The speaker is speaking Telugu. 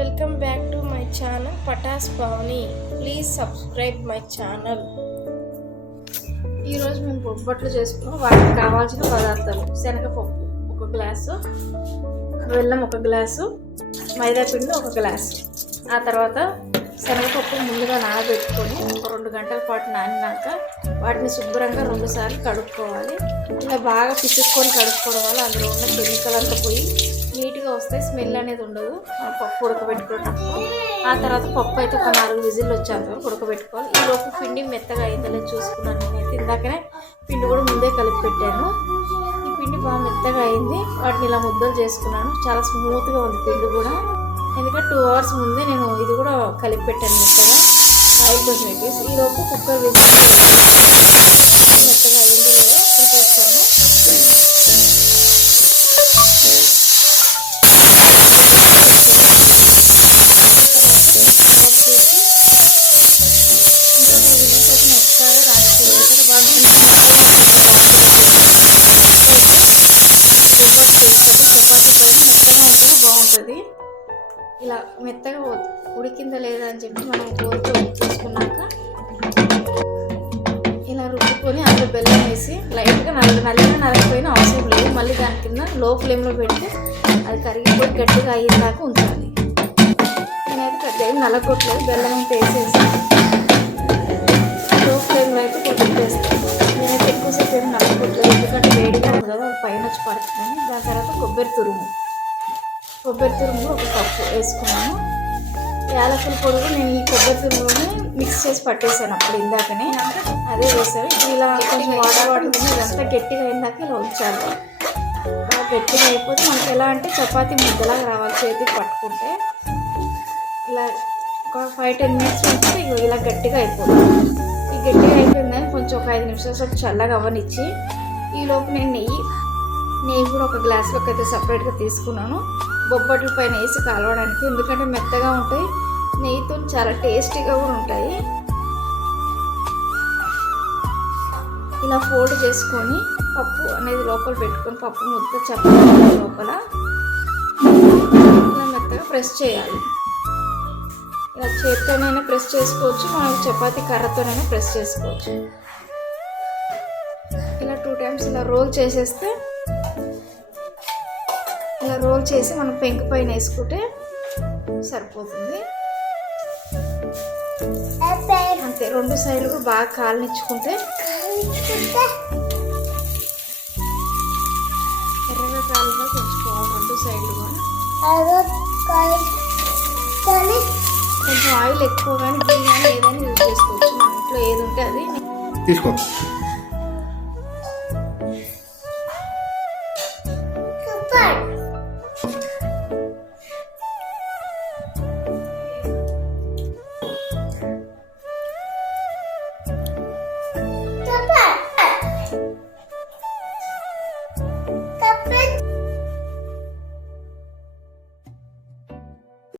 Welcome back to my channel Patas Pavani. Please subscribe my channel. ఈరోజు మేము బొబ్బట్లు చేసుకున్నాం. వాటికి కావాల్సిన పదార్థాలు: శనగపప్పు 1 గ్లాసు, బెల్లం 1 గ్లాసు, మైదాపిండి 1 గ్లాసు. ఆ తర్వాత శనగపప్పు ముందుగా నానబెట్టుకొని ఒక 2 గంటల పాటు నానినాక వాటిని శుభ్రంగా 2 సార్లు కడుక్కోవాలి. ఇలా బాగా పిసుక్కొని కడుక్కోవడం వల్ల అందులో ఉన్న కెమికల్ అంతా పోయి నీట్గా వస్తాయి, స్మెల్ అనేది ఉండదు పప్పు ఉడకబెట్టుకునేటప్పుడు. ఆ తర్వాత పప్పు అయితే ఒక 4 విజిల్లు వచ్చేంత వరకు ఉడకబెట్టుకోవాలి. ఈ లోపు పిండి మెత్తగా అయిందో చూసుకున్నాను. నేనైతే ఇందాకనే పిండి కూడా ముందే కలిపి పెట్టాను. ఈ పిండి బాగా మెత్తగా అయింది. వాటిని ఇలా ముద్దలు చేసుకున్నాను. చాలా స్మూత్గా ఉంది పిండి కూడా. ఎందుకంటే 2 అవర్స్ ముందే నేను ఇది కూడా కలిపి పెట్టాను మెత్తగా, ఆయిల్ కోసం పెట్టేసి. ఈలోపు కుక్కర్ విజిల్ మెత్తగా అయిందో లేదో ఇప్పుడు చూస్తాను. చపాతీ పైన మెత్తగా ఉంటే బాగుంటుంది. ఇలా మెత్తగా ఉడికిందా లేదా అని చెప్పి మనం గోరుతో తీసుకున్నాక ఇలా రుబ్బుకొని అందులో బెల్లం వేసి లైట్గా నల్లగా నలగిపోయినా అవసరం లేదు. మళ్ళీ దాని కింద లో ఫ్లేమ్లో పెడితే అది కరిగిపోయి గట్టిగా అయ్యేదాకా ఉంచాలి. నేనైతే పెద్ద నలగొట్టలేదు, బెల్లం అయితే వేసేసి లో ఫ్లేమ్లో అయితే కొంచెం వేస్తాను. నేనైతే ఎక్కువసేపు ఏమి నలగొట్టలేదు, ఎందుకంటే వేడిగా ఉంది కదా, అది పైన వచ్చి పడుతుందని. దాని తర్వాత కొబ్బరి తురుము 1 కప్పు వేసుకున్నాను. యాలకుల పొడి నేను ఈ కొబ్బరి తురుములోనే మిక్స్ చేసి పట్టేసాను అప్పుడు ఇందాకనే, అదే వేసాను. ఇలా కొంచెం వాటర్ ఇదంతా గట్టిగా అయిందాక ఇలా ఉంచాలి. బాగా గట్టిగా అయిపోతే మనకి ఎలా అంటే చపాతీ ముద్దలాగా రావాలి చేతికి పట్టుకుంటే. ఇలా ఒక 5-10 మినిట్స్ ఉంటే ఇలా గట్టిగా అయిపోతుంది. ఈ గట్టిగా అయిపోయిందని కొంచెం ఒక 5 నిమిషాల సేపు చల్లగా అవ్వనిచ్చి ఈలోపు నేను నెయ్యి కూడా 1 గ్లాసులోకి అయితే సపరేట్గా తీసుకున్నాను, బొబ్బట్ల పైన వేసి కాలవడానికి. ఎందుకంటే మెత్తగా ఉంటాయి, నెయ్యితో చాలా టేస్టీగా కూడా ఉంటాయి. ఇలా ఫోల్డ్ చేసుకొని పప్పు అనేది లోపల పెట్టుకొని పప్పు ముద్ద చపాతీ లోపల ఇలా మెత్తగా ప్రెస్ చేయాలి. ఇలా చేత్తోనైనా ప్రెస్ చేసుకోవచ్చు, మనం చపాతీ కర్రతోనైనా ప్రెస్ చేసుకోవచ్చు. ఇలా 2 టైమ్స్ ఇలా రోల్ చేసేస్తే, ఇలా రోల్ చేసి మనం పెంకు పైన వేసుకుంటే సరిపోతుంది. అంతే, 2 సైడ్లు కూడా బాగా కాలనిచ్చుకుంటే ఎర్రగా కాలంలో తెచ్చుకోవాలి 2 సైడ్లు కూడా. కొంచెం ఆయిల్ ఎక్కువ కానీ గీ కానీ ఏదైనా యూజ్ చేసుకోవచ్చు, మన ఇంట్లో ఏది ఉంటే అది. తీసుకో.